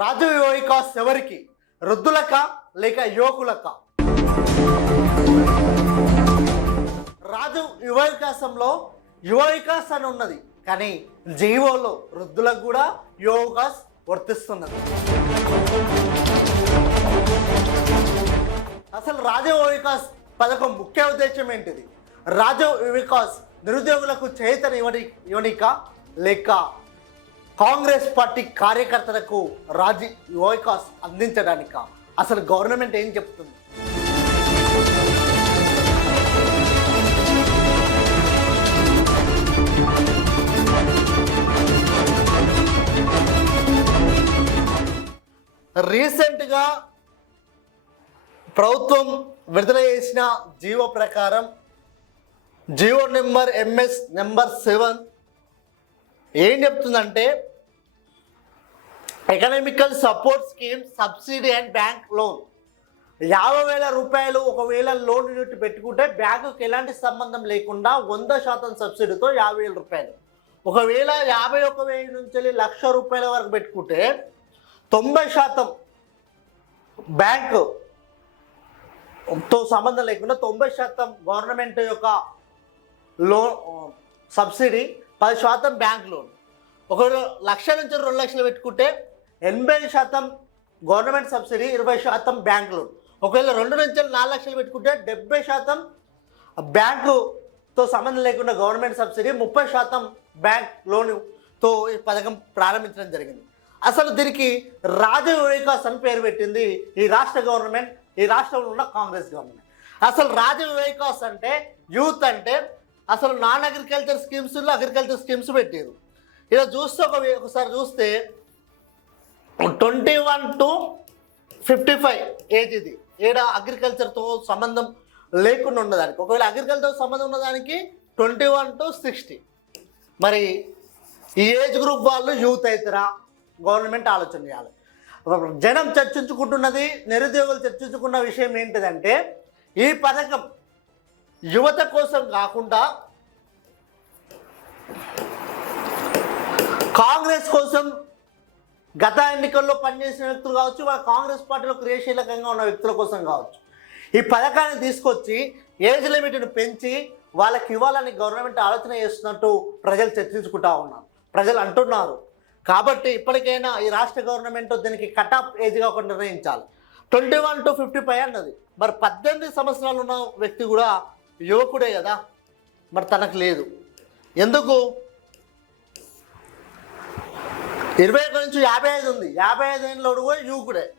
రాజు యువకాస్ ఎవరికి వృద్ధులక లేక యువకులక. రాజు యువ వికాసంలో యువ వికాస్ అని ఉన్నది కానీ జీవోలో వృద్ధులకు కూడా యువ వర్తిస్తున్నది. అసలు రాజీవ్ వికాస్ పథకం ముఖ్య ఉద్దేశం ఏంటిది? రాజీవ్ వికాస్ నిరుద్యోగులకు చేతన ఇవని ఇవనిక లేక కాంగ్రెస్ పార్టీ కార్యకర్తలకు రాజీ వికాస్ అందించడానిక? అసలు గవర్నమెంట్ ఏం చెప్తుంది? రీసెంట్గా ప్రభుత్వం విడుదల చేసిన జీవో ప్రకారం GO number MS number seven ఏం చెప్తుందంటే economical support scheme subsidy and bank loan యాభై వేల రూపాయలు ఒకవేళ లోన్ యూనిట్ పెట్టుకుంటే బ్యాంకుకి ఎలాంటి సంబంధం లేకుండా వంద శాతం సబ్సిడీతో యాభై వేల రూపాయలు. ఒకవేళ యాభై ఒక వేల నుంచి లక్ష రూపాయల వరకు పెట్టుకుంటే తొంభై శాతం బ్యాంకు తో సంబంధం లేకుండా తొంభై శాతం గవర్నమెంట్ యొక్క లోన్ సబ్సిడీ పది శాతం బ్యాంక్ లోన్. ఒక లక్ష నుంచి రెండు లక్షలు పెట్టుకుంటే ఎనభై శాతం గవర్నమెంట్ సబ్సిడీ ఇరవై శాతం బ్యాంక్ లోన్. ఒకవేళ రెండు నుంచి నాలుగు లక్షలు పెట్టుకుంటే డెబ్బై శాతం బ్యాంకుతో సంబంధం లేకుండా గవర్నమెంట్ సబ్సిడీ ముప్పై శాతం బ్యాంక్ లోన్తో ఈ పథకం ప్రారంభించడం జరిగింది. అసలు దీనికి రాజ వివేకాస్ అని పేరు పెట్టింది ఈ రాష్ట్ర గవర్నమెంట్ ఈ రాష్ట్రంలో ఉన్న కాంగ్రెస్ గవర్నమెంట్. అసలు రాజ వివేకాస్ అంటే యూత్ అంటే అసలు నాన్ అగ్రికల్చర్ స్కీమ్స్లో అగ్రికల్చర్ స్కీమ్స్ పెట్టారు. ఇలా చూస్తే ఒక ఒకసారి చూస్తే twenty one to fifty five age ఇది ఏడ అగ్రికల్చర్తో సంబంధం లేకుండా ఉన్నదానికి. ఒకవేళ అగ్రికల్చర్ సంబంధం ఉన్నదానికి ట్వంటీ వన్ టు సిక్స్టీ మరి ఈ ఏజ్ గ్రూప్ వాళ్ళు యూత్ అవుతారా గవర్నమెంట్ ఆలోచన చేయాలి. జనం చర్చించుకుంటున్నది నిరుద్యోగులు చర్చించుకున్న విషయం ఏంటిదంటే ఈ పథకం యువత కోసం కాకుండా కాంగ్రెస్ కోసం గత ఎన్నికల్లో పనిచేసిన వ్యక్తులు కావచ్చు వాళ్ళ కాంగ్రెస్ పార్టీలో క్రియాశీలకంగా ఉన్న వ్యక్తుల కోసం కావచ్చు. ఈ పథకాన్ని తీసుకొచ్చి ఏజ్ లిమిట్ను పెంచి వాళ్ళకి ఇవ్వాలని గవర్నమెంట్ ఆలోచన చేస్తున్నట్టు ప్రజలు చర్చించుకుంటా ఉన్నారు. ప్రజలు అంటున్నారు. కాబట్టి ఇప్పటికైనా ఈ రాష్ట్ర గవర్నమెంట్ దీనికి కట్ ఆఫ్ ఏజ్గా ఒక నిర్ణయించాలి. Twenty one to fifty five అన్నది. మరి పద్దెనిమిది సంవత్సరాలు ఉన్న వ్యక్తి కూడా యువకుడే కదా? మరి తనకు లేదు. ఎందుకు? ఇరవై ఒక నుంచి యాభై ఐదు ఉంది. యాభై ఐదు ఏళ్ళోడు కూడా యువకుడే.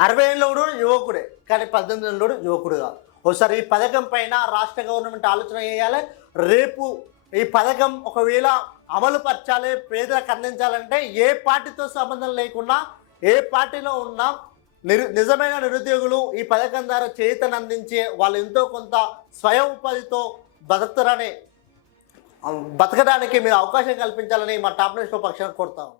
అరవై ఏళ్ళోడు కూడా యువకుడే. కానీ పద్దెనిమిది ఏళ్ళోడు యువకుడు కాదు. ఒకసారి ఈ పథకం పైన రాష్ట్ర గవర్నమెంట్ ఆలోచన చేయాలి. రేపు ఈ పథకం ఒకవేళ అమలు పరచాలి పేదలకు అందించాలంటే ఏ పార్టీతో సంబంధం లేకుండా ఏ పార్టీలో ఉన్నా నిరు నిజమైన నిరుద్యోగులు ఈ పథకం ద్వారా చేతను అందించి వాళ్ళు ఎంతో కొంత స్వయం ఉపాధితో బతుకుతారని బతకడానికి మీరు అవకాశం కల్పించాలని మా టాప్ నేషనల్ పక్షాన్ని కోరుతాము